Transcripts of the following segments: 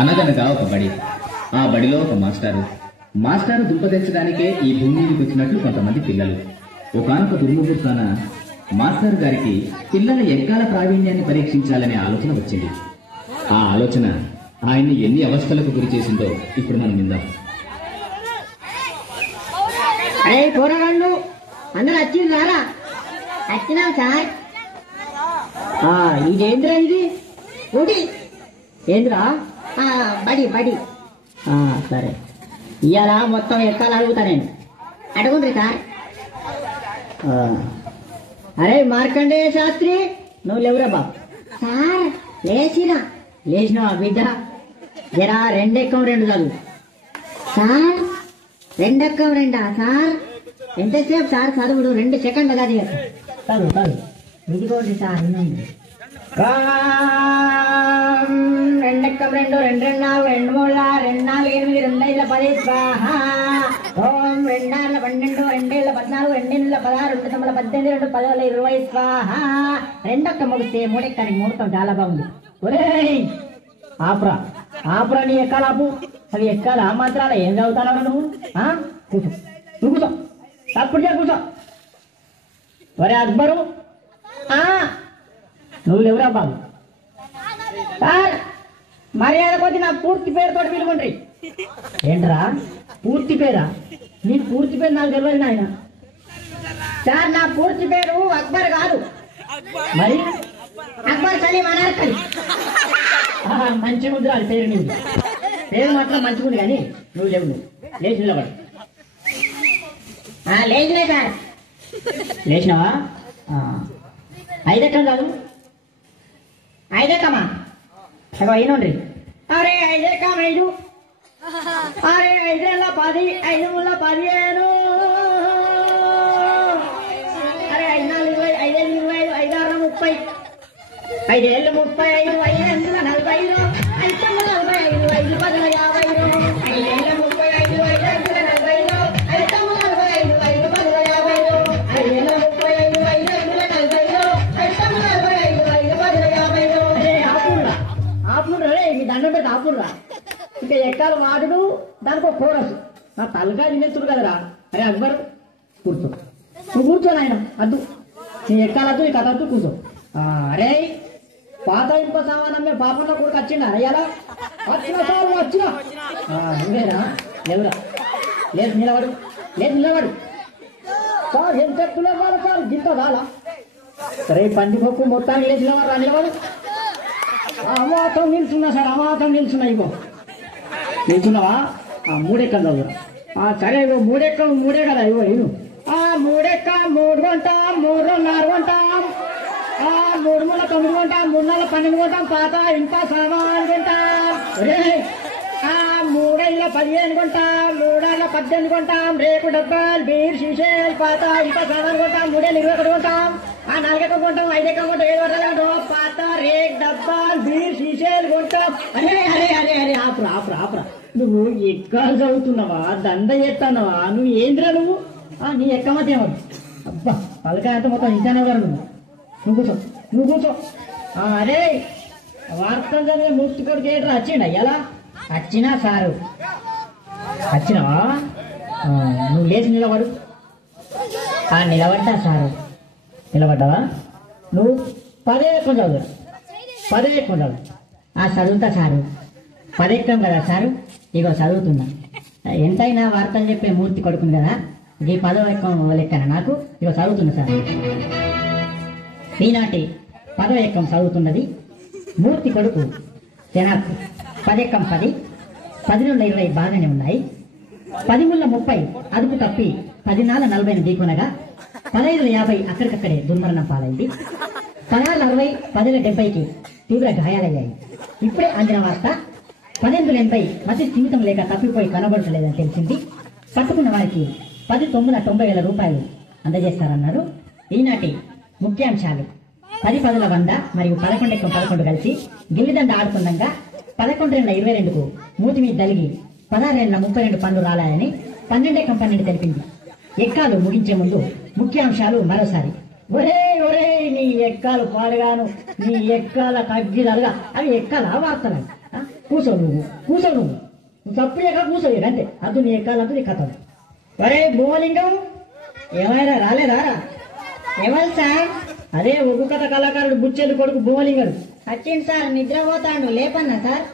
అనగనగా ఒక బడి. ఆ బడిలో ఒక మాస్టారు దుంపదెచ్చడానికే ఈ భూమి మీదకి వచ్చినట్లు కొంతమంది పిల్లలు. ఒకానొక దుర్ముహూర్తాన మాస్టర్ గారికి పిల్లల ఎక్కాల ప్రావీణ్యాన్ని పరీక్షించాలనే ఆలోచన వచ్చింది. ఆ ఆలోచన ఆయన్ని ఎన్ని అవస్థలకు గురి చేసిందో ఇప్పుడు మనం విందాం. అరే పోరాళ్ళు అందరూ వచ్చిందారా? వచ్చినా సార్. ఇదేంద్రా ఇది? ఊటి ఏంద్రా? బడి బడి. సరే, ఇవాళ మొత్తం ఎక్కాలి అడుగుతా నేను. అడుగుండ్రి సార్. అరే మార్కండేయ శాస్త్రి, నువ్వు లేవురా బాబు. సార్ లేచినావా బిడ్డ? జరా రెండెక్కం రెండు చదువు. సార్ రెండెక్కం రెండా సార్? ఎంతసేపు సార్ చదువుడు? 2 సెకండ్లు కాదు. చదువు ఇదిగోండి సార్, వినండి. రెండెక్కం రెండు, 2 2 4, 2 3 2 4 8 2 5 10 స్వాహ. ఓం 2 6 12 2 7 14 2 8 16 2 9 18 2 10 20 స్వాహ. రెండొక్క ముగిస్తే మూడెక్కడికి ముహూర్తం చాలా బాగుంది. ఒరేయ్ ఆపురా నీ ఎక్కాలాపు. అవి ఎక్కాల ఆ మాత్రాల ఏం చదువుతానవరా నువ్వు? కూర్చో తప్పుడు కూర్చో. ఒరే అక్బరు, నువ్వు లేవురా బాబు. సార్ మర్యాద కొద్ది నా పూర్తి పేరుతో పిలుగుండ్రి. ఏంట్రా పూర్తి పేరా? నీ పూర్తి పేరు నాకు తెలియదు నాయన. సార్ నా పూర్తి పేరు అక్బర్ కాదు. మరి అక్బర్ సలీం అనార్కలి. మంచిగా ఉంది అది పేరు. నీది పేరు మాత్రం మంచిగా ఉంది, కానీ నువ్వు లేవు. లేచి నిలబడు. లేచినా సార్. లేచినావా? 5 ఎక్కం కాదు, 5 ఎక్కమా? అయినండ్రి. అరే 5 ఎక్కం 5. అరే 5 10 5 3 15. అరే 5 4 20 5 5 25 5 6 30 5 7 35 5 8 45 5 9 45 5 10 50 5 7 35 5 8 45 5 9 45 5 10 దండం పెట్టి ఆపుర్రా. ఇంకా ఎక్కాల వాడుడు, దానికి ఒక కోరసు. నా తలకాయ తినేస్తుడు కదరా. అరే అక్బర్ కూర్చో. నువ్వు కూర్చో నాయన. అద్దు నీ ఎక్కాలద్దు, నీ కథద్దు, కూర్చో. అరే పాత ఇంప సామానమ్మే పాపంలో కూడా వచ్చిండా? అయ్యాలా వచ్చిన సార్ వచ్చిన. నువ్వేరా? లేవురా. లేదు నిలబడు. సార్ ఏం చెప్తున్నారు సార్? గింత కాలా? సరే పందిపప్పు మొత్తాన్ని లేచి నిలబడు. అమాతం నిల్చున్నా సార్, అమాతం నిల్చున్నా. ఇగో నిల్చున్నావా? 3 ఎక్కం చదువురా. సరే ఇగో 3 ఎక్కం 3 కదా. ఇగో ఇను 3 ఎక్కం 3 కొంటాం, 3 4 కొంటాం, 3 3 9 కొంటాం, 3 4 12 కొంటాం. పాత ఇంత సామాన్ కొంటాం. 3 5 15 కొంటాం, 3 6 18 కొంటాం. రేకు డబ్బాలు, బీర్ షీషేలు, పాత ఇంత సామాన్ కొంటాం. 3 21 కొంటాం. 4 ఎక్కం కొంటాం, 5 ఎక్కం కొంటాం, 7 వరకు పాత రేక్ డబ్బాలు, బీర్ షీషేలు కొంటాం. అరే అరే అరే అరే ఆపురా. నువ్వు ఎక్కాలు చదువుతున్నావా? దండ చేస్తున్నావా? నువ్వు ఏంద్రా నువ్వు? నీ ఎక్కమతేమో. అబ్బా పలకాయ అంతా మొత్తం ఇంటానే గారు. నువ్వు కూర్చో. అరే వార్తలు చదివే ముక్తి కొడుకు ఏంట్రా? వచ్చిండ ఎలా? వచ్చినా సారు. వచ్చినావా? నువ్వు లేచి నిలబడు. నిలబడ్డా సారు. నిలబడ్డావా? నువ్వు 10 ఎక్కం చదువు. 10 ఎక్కం చదువు. చదువుతా సారు. 10 ఎక్కం కదా సారు? ఇగో చదువుతున్నా. ఎంతైనా వార్తలు చెప్పే మూర్తి కొడుకుని కదా. ఈ 10వ ఎక్కం లెక్కన నాకు. ఇగో చదువుతున్నా సార్. ఈనాటి 10వ ఎక్కం చదువుతున్నది మూర్తి కొడుకు జనార్దన్. 10 ఎక్కం 10, 10 నుండి 20 బాగానే ఉన్నాయి. 10 ముళ్ళ 30 అదుపు తప్పి 10 నాళ్ళ 40 ఢీకొనగా 15 50 అక్కడికక్కడే దుర్మరణం పాలైంది. 16 60 10 70కి తీవ్ర గాయాలయ్యాయి. ఇప్పుడే అందిన వార్త 18 80 మతి స్థిమితం లేక తప్పిపోయి కనబడలేదని తెలిసింది. పట్టుకున్న వారికి 10 9 90,000 రూపాయలు అందజేస్తారన్నారు. ఈనాటి ముఖ్యాంశాలు: 10 10 100 మరియు 11 ఎక్కం 11 కలిసి గిల్లిదండ ఆడుతుండగా 11 22కు మూతి మీద తలిగి 16 32 పండ్లు రాలాయని 12 ఎక్కం 12 తెలిపింది. ఎక్కాలు ముగించే ముందు ముఖ్యాంశాలు మరోసారి. ఒరే నీ ఎక్కాలు పాడుగాను, నీ ఎక్కాల కగ్గిదలుగా. అవి ఎక్కాలా వార్తలు? కూర్చో నువ్వు తప్పులేక కూర్చోయ్యాడు అంతే. అద్దు నీ ఎక్కాలంతా నీ కథ. ఒరే భూమలింగం ఏమైనా రాలేదా? ఎవరు సార్? అదే ఒగ్గు కథ కళాకారుడు బుచ్చెలు కొడుకు భూమలింగడు. వచ్చింది సార్, నిద్రపోతాడు. లేపన్నా సార్?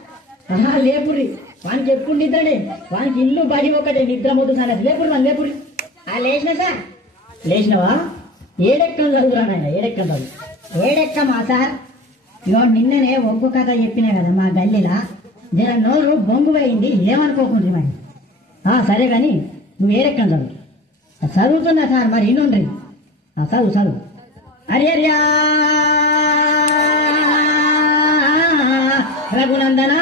లేపురి, వానికి ఎప్పుడు నిద్రనే, వానికి ఇల్లు బడి ఒకటే, నిద్ర పోతుంది. లేపురి మన లేపురి. లేచిన సార్. లేచినవా? ఏడెక్కం చదువురా నాయన, ఏడెక్కం చదువు. ఏడెక్కమా సార్? ఇగో నిన్ననే ఒగ్గు కథ చెప్పినా కదా మా గల్లీలా, జర నోరు బొంగు పోయింది, ఏమనుకోకుండ్రి మరి. సరే గాని నువ్వు ఏడెక్కం చదువు. చదువుతున్నా సార్, మరి ఇన్నుండ్రి. చదువు. హరియర్యా రఘునందన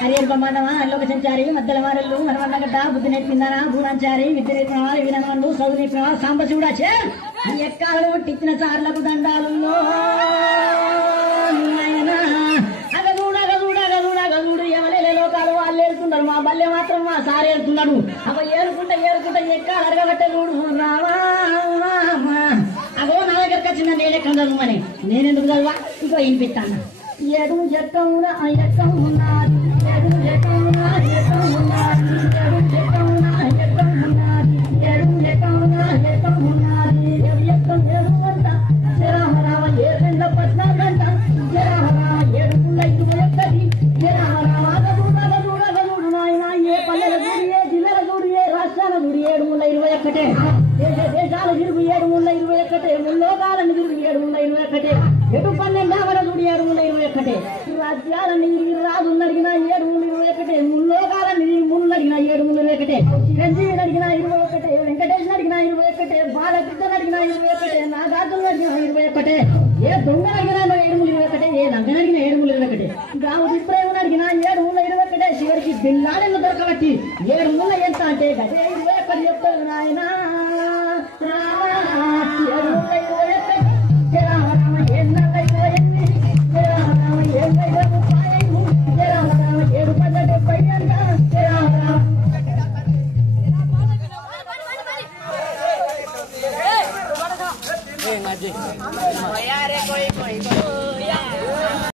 హరియర్ బ్రహ్మాండమా లోక సంచారి మధ్యల వారళ్ళు మనమన్నగడ్డ బుద్ధి నేర్పిందనా భూనాచారి విద్య నేర్పినవా వినమండు చదువు నేర్పినవా సాంబశివుడా చే ఈ ఎక్కాలు టిచ్చిన సార్లకు దండాలు అగదూడు ఎవలే లోకాలు వాళ్ళు ఏరుతున్నారు, మా బల్లె మాత్రం మా సార్ ఏరుతున్నాడు. అవ ఏరుకుంటా ఎక్కాలు అడగబట్టే చూడు రావా. అగో నా దగ్గరకు వచ్చిందా నేనెక్కడ చదువుమని. నేనెందుకు చదువా? ఇంకో వినిపిస్తాను. ఎడు ఎక్కవునా ఎక్కవున్నది, ఎడు ఎక్కవునా ఎక్కవున్నది, ఎడు ఎక్కవునా ఎక్కవున్నది, ఎడు ఎక్కవునా ఎక్కవున్నది, ఎడు ఎక్కం ఎడువంట జరామరావ 7 గంట జరామరావ 7 జరామరావ గదుడు నాయన. ఏ పల్లెల చూడు, ఏ జిల్లాల చూడు, ఏ రాష్ట్రాల చూడు, 721. దేశాల తిరుగు 721, ముల్లోకాలను తిరుగు 721, ఎటు 12 ఆవల చూడు 721, రాజ్యాలని రాజులను అడిగిన 721, ముల్లోకాలని ముళ్ళు అడిగిన 721, చిరంజీవిని అడిగిన 21, వెంకటేశ్వర అడిగిన 21, బాలకృష్ణ అడిగిన 21, నాగార్జున అడిగిన 21, ఏ దొంగ అడిగిన 721, ఏ లంగన అడిగిన 721, రామదిప్రేమను అడిగిన 721, చివరికి బిల్లాడెన్ను దొరకబట్టి 7 ఎంత అంటే గదే 21 చెప్తారు నాయన. कोई